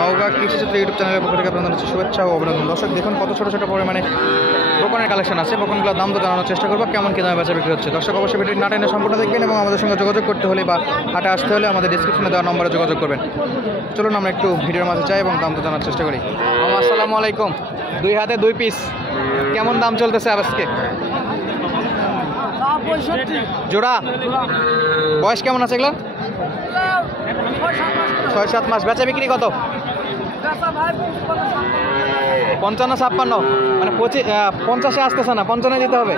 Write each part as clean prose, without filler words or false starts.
Naogaon কৃষিচিত্র YouTube চ্যানেলের পক্ষ থেকে আপনাদের শুভেচ্ছা ও অভিনন্দন। দর্শক দেখুন কত ছোটো ছোটো পরিমাণে বকনের কালেকশন আছে। বকনগুলোর দাম তো জানানোর চেষ্টা করবো, কেমন কী দামে বেচা বিক্রি হচ্ছে। দর্শক অবশ্যই ভিডিওটি না টেনে সম্পূর্ণ দেখবেন এবং আমাদের সঙ্গে যোগাযোগ করতে হলে বা হাটে আসতে হলে আমাদের ডিসক্রিপশনে দেওয়া নম্বরে যোগাযোগ করবেন। চলুন আমরা একটু ভিডিওর মাঝে যাই এবং দাম তো জানার চেষ্টা করি। আসসালামু আলাইকুম। 2 হাতে 2 পিস, কেমন দাম চলতেছে আজকে? জোড়া বয়স কেমন আছে এগুলো? 6-7 মাস। বেচা বিক্রি কত? 55-56, মানে 50-এ আসতেছে না, 55 দিতে হবে।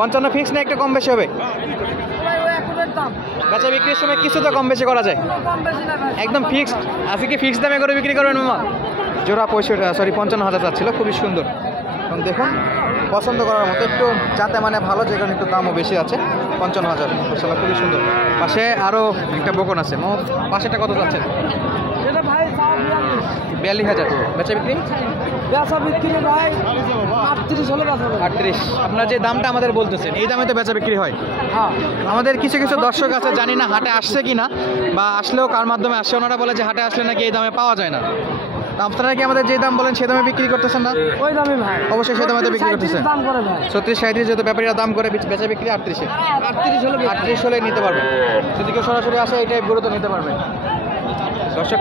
55 ফিক্স না, একটু কম বেশি হবে? বেচা বিক্রির সময় কিছু তো কম বেশি করা যায়, একদম ফিক্সড। আজকে কি ফিক্সড দামে করে বিক্রি করবেন মামা? জোড়া 55,000 চাচ্ছিল, খুবই সুন্দর। এবং দেখুন পছন্দ করার মতো, একটু যাতে মানে ভালো, যেখানে একটু দামও বেশি আছে। 55,000 মাশাআল্লাহ, খুবই সুন্দর। পাশে আরও একটা বকন আছে। পাশেটা কত যাচ্ছেন? 42,000। বেচা বিক্রি? বেচা বিক্রি ভাই 38 হলে বেচা হবে। 38। আপনার যে দামটা আমাদের বলতেছেন এই দামে তো বেচা বিক্রি হয়? হ্যাঁ। আমাদের কিছু কিছু দর্শক আছে, জানি না হাটে আসছে কি না, বা আসলেও কার মাধ্যমে আসছে, ওনারা বলে যে হাটে আসলে নাকি এই দামে পাওয়া যায় না। আপনারা কি আমাদের যে দাম বলেন সেই দামে বিক্রি করতেছেন না? ওই দামে ভাই, অবশ্যই সেই দামে বিক্রি করতেছেন। দাম করে ভাই 36-37 যত ব্যাপারীরা দাম করে, বেচা বিক্রি 38-এ। 38 হলে নিতে পারবেন। যদি কেউ সরাসরি আসে এই টাইপ গরু তো নিতে পারবেন। দর্শক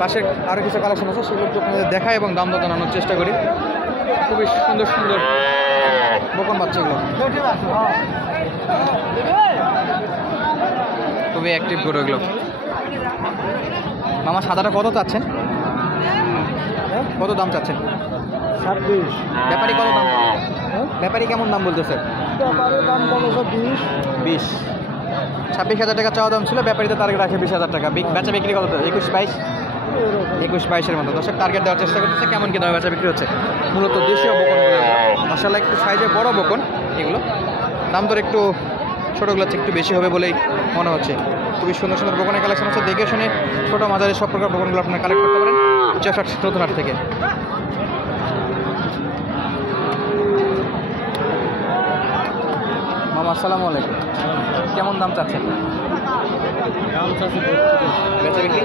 পাশে আরও কিছু কালেকশন আছে, সেগুলো তো আপনাদের দেখাই এবং দাম দর জানানোর চেষ্টা করি। খুবই সুন্দর সুন্দর বকন বাচ্চাগুলো, খুবই অ্যাক্টিভ গরু এগুলো। মামা সাদাটা কত চাচ্ছেন? কত দাম চাচ্ছেন? 26। ব্যাপারী কত দাম? ব্যাপারী কেমন দাম বলতেছে? ব্যাপারের দাম বলেছে 20। 26,000 টাকা চাওয়া দাম ছিল, ব্যাপারীতে টার্গেট রাখে 20,000 টাকা। বেচা বিক্রি কত? 21-22 মতো। দর্শক টার্গেট দেওয়ার চেষ্টা করতেছে, কেমন কি দামে বেচা বিক্রি হচ্ছে। মূলত দেশীয় বকন, মাশাআল্লাহ একটু সাইজে বড় বকন এগুলো। দাম দর একটু ছোটোগুলো একটু বেশি হবে বলেই মনে হচ্ছে। খুবই সুন্দর সুন্দর বকনের কালেকশন আছে, দেখে শুনে ছোটো মাঝারি সব প্রকার বকনগুলো আপনারা কালেক্ট করতে পারেন জয়ফ্রাট নতুন হাট থেকে। মামা আসসালামু আলাইকুম, কেমন দাম চাচ্ছেন? বেচা বিক্রি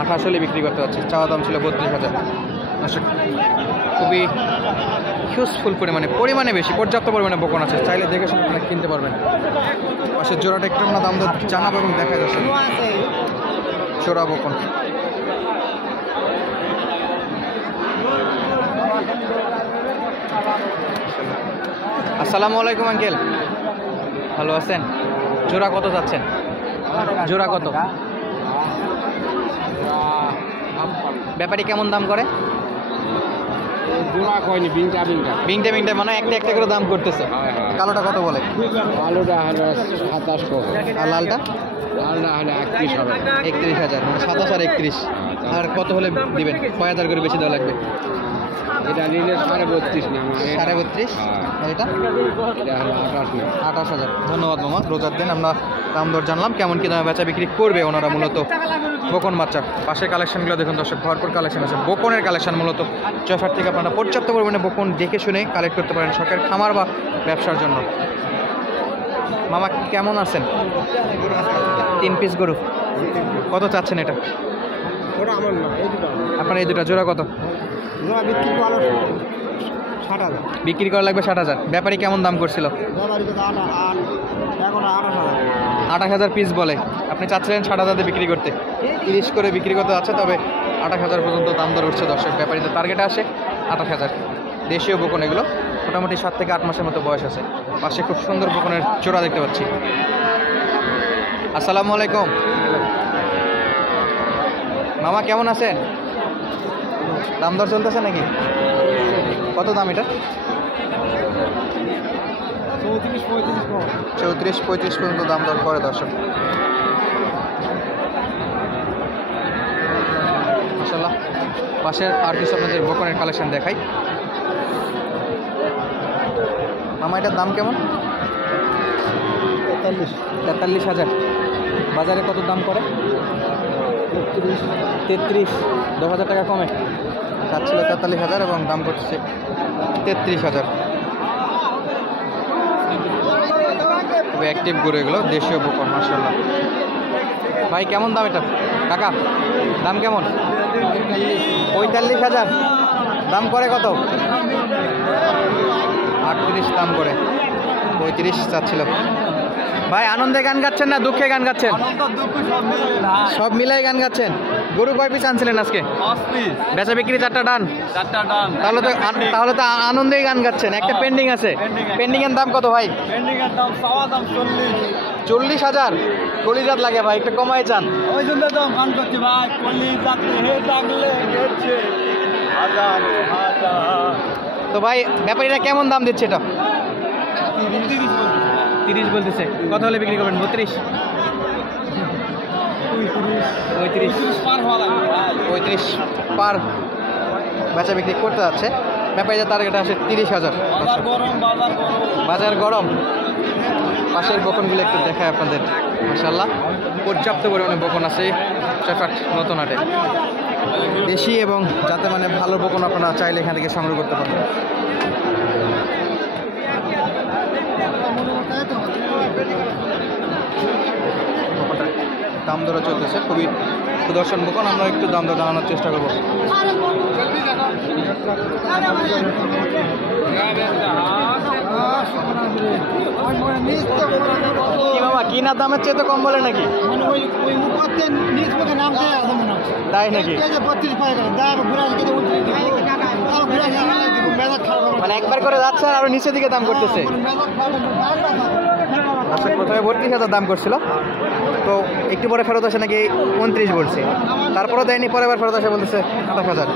28 হলে বিক্রি করতে হচ্ছে। চাওয়া দাম ছিল 32,000। খুবই হিউজফুল পরিমাণে বেশি, পর্যাপ্ত পরিমাণে বকন আছে, চাইলে দেখে শুনে আপনারা কিনতে পারবেন। পাশের জোড়াটা একটু আমরা দাম দর জানাবো এবং দেখা যাচ্ছে জোড়া বকন। আসসালামু আলাইকুম আঙ্কেল, ভালো আছেন? জোড়া কত যাচ্ছেন? জোড়া কত? ব্যাপারী কেমন দাম করে? বিংটা মানে একটা করে দাম করতেছে। কালোটা কত বলে? আলুটা হলো 27। আর লালটা? লালটা হলো 31,000, মানে 27 আর 31। আর কত হলে দিবেন? 6,000 করে বেশি দেওয়া লাগবে। এটা নিলে 32.5 না, 32.5। আর এটা? এটা হলো 28,000। ধন্যবাদ মামা, রোজার দিন আমরা দাম দর জানলাম, কেমন কি দামে বেচা বিক্রি করবে ওনারা। মূলত বকন বাচ্চা। পাশের কালেকশনগুলো দেখুন দর্শক, ভরপুর কালেকশন আছে বকনের কালেকশন। মূলত জয়ফ্রাট থেকে আপনারা পর্যাপ্ত পরিমাণে বকন দেখে শুনে কালেক্ট করতে পারেন শখের খামার বা ব্যবসার জন্য। মামা কেমন আছেন? 3 পিস গরু কত চাচ্ছেন এটা? আপনার এই দুটা জোড়া কত বিক্রি করা লাগবে? 60,000। ব্যাপারী কেমন দাম করছিল? 28,000 পিস বলে। আপনি চাচ্ছিলেন 60,000 বিক্রি করতে, 30 করে বিক্রি করতে আছে, তবে 28,000 পর্যন্ত দাম দর উঠছে। দর্শক ব্যাপারীতে টার্গেটে আসে 28,000। দেশীয় বকন এগুলো, মোটামুটি 7 থেকে 8 মাসের মতো বয়স আছে। পাশে খুব সুন্দর বকনের চোরা দেখতে পাচ্ছি। আসসালামু আলাইকুম মামা, কেমন আছেন? দাম দর চলতেছে নাকি? কত দাম এটা? 34-35 পর্যন্ত দাম দর করে দর্শক। মাশাআল্লাহ পাশের আর কিছু আপনাদের বকনের কালেকশন দেখাই। মামা এটার দাম কেমন? 43,000। বাজারে কত দাম করে? 33। 10,000 টাকা কমে চাচ্ছিল 43,000 এবং দাম করছে 33,000। খুবই অ্যাক্টিভ গরু এগুলো, দেশীয় বকন মাশাআল্লাহ। ভাই কেমন দাম এটা? কাকা দাম কেমন? 45,000। দাম করে কত? 38 দাম করে, 35 চাচ্ছিল। ভাই আনন্দে গান গাচ্ছেন না দুঃখে গান গাচ্ছেন? সব মিলাই গান গাচ্ছেন। গরু কয় পিস আনছিলেন আজকে? বেচা বিক্রি 4টা ডান। তাহলে তো আনন্দেই গান গাচ্ছেন। একটা পেন্ডিং আছে, পেন্ডিং এর দাম কত ভাই? 40,000। কলিজাত লাগে ভাই, একটু কমাই চান। তো ভাই ব্যাপারীরা কেমন দাম দিচ্ছে এটা? 30 বলতেছে। কত হলে বিক্রি করবেন? 32, 35 পার বেচা বিক্রি করতে যাচ্ছে। ব্যাপারীদের টার্গেট আছে 30,000। বাজার গরম। পাশের বকনগুলো একটু দেখায় আপনাদের। মাশাআল্লাহ পর্যাপ্ত পরিমাণে বকন আছে চৌফাট নতুন হাটে। দেশি এবং যাতে মানে ভালো বকন আপনারা চাইলে এখান থেকে সংগ্রহ করতে পারেন। দাম দরও চলতেছে, খুবই সুদর্শন বকন। আমরা একটু দাম দর জানানোর চেষ্টা করবো। কি বাবা কি না দামের চেয়ে তো কম বলে নাকি? তাই নাকি? মানে একবার করে যাচ্ছে আর আরো নিচের দিকে দাম করতেছে। আচ্ছা প্রথমে 32,000 দাম করছিল, তো একটু পরে ফেরত আসে নাকি 29 বলছে, তারপরেও দেয়নি। পরে আবার ফেরত আসে বলতেছে 28,000।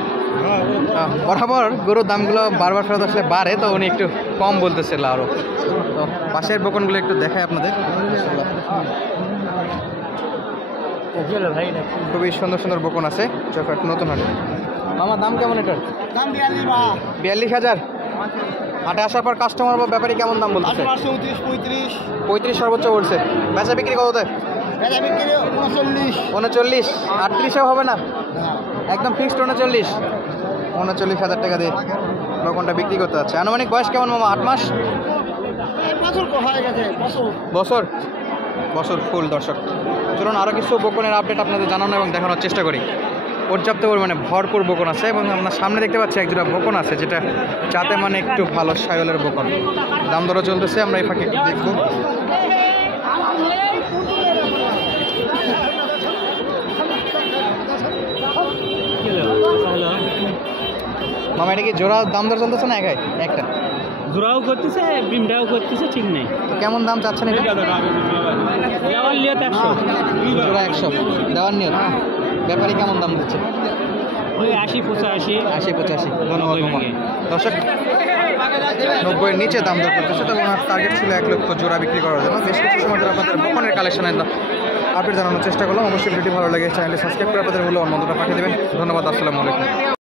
বরাবর গরুর দামগুলো বারবার ফেরত আসলে বাড়ে, তো উনি একটু কম বলতেছিল আরও। তো পাশের বকনগুলো একটু দেখায় আপনাদের। খুবই সুন্দর সুন্দর বকন আছে চৌফাট নতুন হাটে। মামা দাম কেমন এটার? 42,000। হাটে আসার পর কাস্টমার বা ব্যাপারী কেমন দাম বলতেছে? 35 সর্বোচ্চ বলছে। বেচা বিক্রি কততে? 39। 38-এও হবে না? একদম ফিক্সড 39,000 টাকা দিয়ে বকনটা বিক্রি করতে যাচ্ছে। আনুমানিক বয়স কেমন মামা? 8 মাস? বছর ফুল। দর্শক চলুন আরও কিছু বকনের আপডেট আপনাদের জানানো এবং দেখানোর চেষ্টা করি। পর্যাপ্ত পরিমাণে ভরপুর বকন আছে এবং আমরা সামনে দেখতে পাচ্ছি এক দুটা বকন আছে যেটা যাতে মানে একটু ভালো সায়লের বকন। দাম দরও চলতেছে, আমরা এই ফাঁকে একটু দেখবো। মামা এটা কি জোড়া দাম দর চলতেছে না একাই? একটা জোড়াও করতেছে, বিমটাও করতেছে, ঠিক নেই। কেমন দাম চাচ্ছেন এটা? জোড়া 100 দেওয়ার নিয়ত। ব্যাপারী কেমন দাম দিচ্ছে? ওই 80-85। ধন্যবাদ মামা। দর্শক 90-এর নিচে দাম দর করতেছে, তবে ওনার টার্গেট ছিল 1 লক্ষ জোড়া বিক্রি করার জন্য। বেশ কিছু সময় ধরে আপনাদের বকনের কালেকশনের আপডেট জানানোর চেষ্টা করলাম। অবশ্যই ভিডিওটি ভালো লাগে চ্যানেলটি সাবস্ক্রাইব করে আপনাদের মূল্যবান মন্তব্য পাঠিয়ে দেবেন। ধন্যবাদ। আসসালামু আলাইকুম।